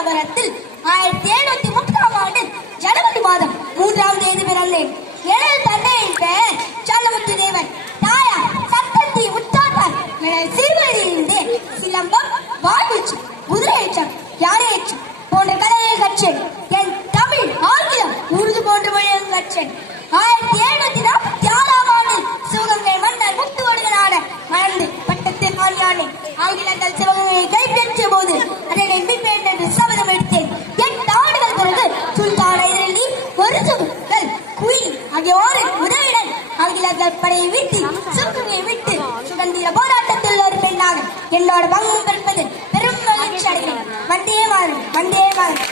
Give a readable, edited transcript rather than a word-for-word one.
மாநகரத்தில் 1730ஆம் ஆண்டு ஜனவரி மாதம் 3ஆம் தேதி பிறந்தேன். எனது தந்தையின் பெயர் சல்லமுத்து தேவன். தாயார் சத்தந்தி முத்தாத்தார். எனது சிறுவயதிலிருந்தே சிலம்பம், வாழ்வீச்சு, குதிரையேற்றம், யானையேற்றம் போன்ற கலையை கற்றேன். என் தமிழ், ஆங்கிலம், உருது போன்ற மொழியும் கற்றேன். 1746ஆம் ஆண்டில் சிவகங்கை மன்னர் முத்துவடுகளான மணந்து பட்டத்தில் ஆண்டியானேன். ஆங்கிலங்கள் சிவகங்கையை கைப்பற்றிய போது அதனை மீட்பேன் என்று சபதம் எடுத்தேன். 8 ஆண்டுகள் பிறகு சுல்தான் ஐதரலி, ஒருசுகள், குயில் ஆகியோரின் உதவியுடன் ஆங்கிலர்கள் படையை வீட்டி சிவகங்கையை விட்டு சுதந்திர போராட்டத்தில் ஒரு பெண்ணாக என்னோட பங்கு பெறுவது பெரும் மகிழ்ச்சி அடைகிறேன். வந்தே மாறும், வந்தே மாறும்.